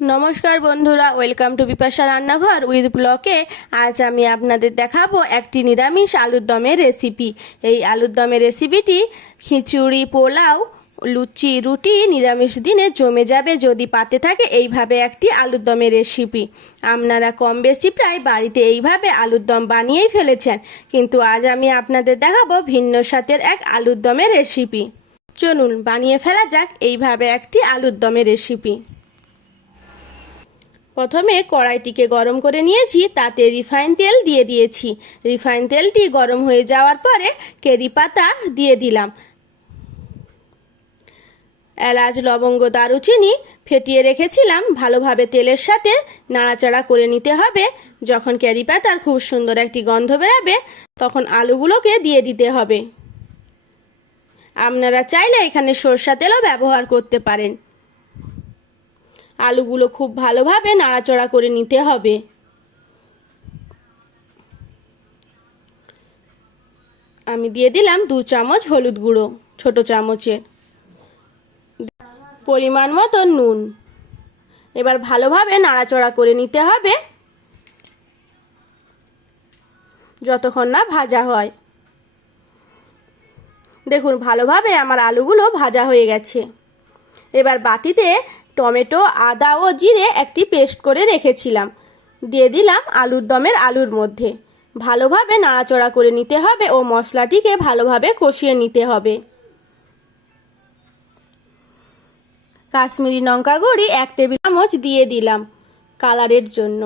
নমস্কার বন্ধুরা, welcome to Bipasha রান্নাঘর উইথ ব্লকে। আজ আমি আপনাদের দেখাবো একটি নিরামিষ আলুর দমের রেসিপি। এই আলুর দমের রেসিপিটি খিচুড়ি, পোলাও, লুচি, রুটি নিরামিষ দিনে জমে যাবে যদি পাতে থাকে এইভাবে একটি আলুর দমের রেসিপি। আপনারা কম বেশি প্রায় বাড়িতে এইভাবে আলুর দম বানিয়েই ফেলেছেন। কিন্তু আজ আমি আপনাদের দেখাবো ভিন্ন স্বাদের এক আলুর দমের রেসিপি। চলুন বানিয়ে ফেলা যাক এইভাবে একটি আলুর দমের রেসিপি। প্রথমে কড়াইটিকে গরম করে নিয়েছি, তাতে রিফাইন তেল দিয়ে দিয়েছি। রিফাইন তেলটি গরম হয়ে যাওয়ার পরে কেরি পাতা দিয়ে দিলাম। এলাচ, লবঙ্গ, দারুচিনি ফেটিয়ে রেখেছিলাম। ভালোভাবে তেলের সাথে নাড়াচাড়া করে নিতে হবে। যখন ক্যারি পাতার খুব সুন্দর একটি গন্ধ বেরাবে, তখন আলুগুলোকে দিয়ে দিতে হবে। আপনারা চাইলে এখানে সরষা তেলও ব্যবহার করতে পারেন। আলুগুলো খুব ভালোভাবে নাড়াচড়া করে নিতে হবে। আমি দিয়ে দিলাম দু চামচ হলুদ গুঁড়ো, ছোট চামচের পরিমাণ মতো নুন। এবার ভালোভাবে নাড়াচড়া করে নিতে হবে। যতক্ষণ না ভাজা হয়। দেখুন, ভালোভাবে আমার আলুগুলো ভাজা হয়ে গেছে। এবার বাটিতে টমেটো, আদা ও জিরে একটি পেস্ট করে রেখেছিলাম। দিয়ে দিলাম আলুর দমের আলুর মধ্যে। ভালোভাবে নাড়াচড়া করে নিতে হবে ও মশলাটিকে ভালোভাবে কষিয়ে নিতে হবে। কাশ্মীরি লঙ্কা গুঁড়ি এক টেবিল চামচ দিয়ে দিলাম কালারের জন্য।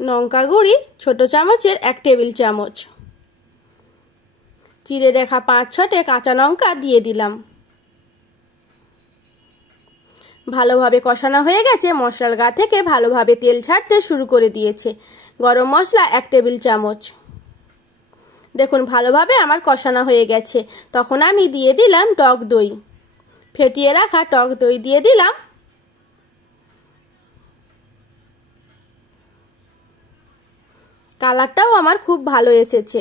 লঙ্কা গুঁড়ি ছোট চামচের এক টেবিল চামচ। চিড়ে রেখা পাঁচ ছটে কাঁচা লঙ্কা দিয়ে দিলাম। ভালোভাবে কষানো হয়ে গেছে, মশলার গা থেকে ভালোভাবে তেল ছাড়তে শুরু করে দিয়েছে। গরম মশলা এক টেবিল চামচ। দেখুন, ভালোভাবে আমার কষানো হয়ে গেছে। তখন আমি দিয়ে দিলাম টক দই। ফেটিয়ে রাখা টক দই দিয়ে দিলাম। কালারটাও আমার খুব ভালো এসেছে।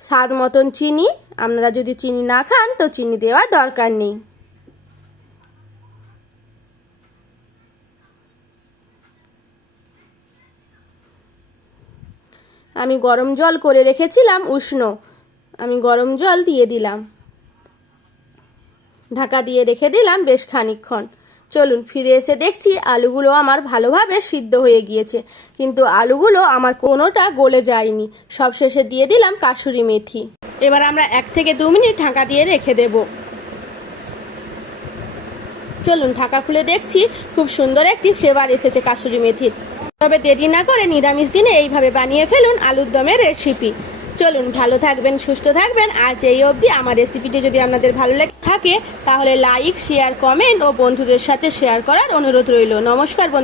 স্বাদ মতন চিনি আপনারা যদি চিনি না খান, তো চিনি দেওয়া দরকার নেই। আমি গরম জল করে রেখেছিলাম উষ্ণ। আমি গরম জল দিয়ে দিলাম। ঢাকা দিয়ে রেখে দিলাম বেশ খানিকক্ষণ। চলুন, ফিরে এসে দেখছি আলুগুলো আমার ভালোভাবে সিদ্ধ হয়ে গিয়েছে। কিন্তু আলুগুলো আমার কোনোটা গলে যায়নি। সব শেষে দিয়ে দিলাম কাসুরি মেথি। এবার আমরা এক থেকে দু মিনিট ঢাকা দিয়ে রেখে দেব। চলুন, ঢাকা খুলে দেখছি খুব সুন্দর একটি ফ্লেভার এসেছে কাসুরি মেথির। তবে দেরি না করে নিরামিষ দিনে এইভাবে বানিয়ে ফেলুন আলুর দমের রেসিপি চলুন, ভালো থাকবেন, সুস্থ থাকবেন। আজ এই অবধি আমার রেসিপিটি যদি আপনাদের ভালো লেগে থাকে, তাহলে লাইক শেয়ার কমেন্ট ও বন্ধুদের সাথে শেয়ার করার অনুরোধ রইল। নমস্কার বন্ধু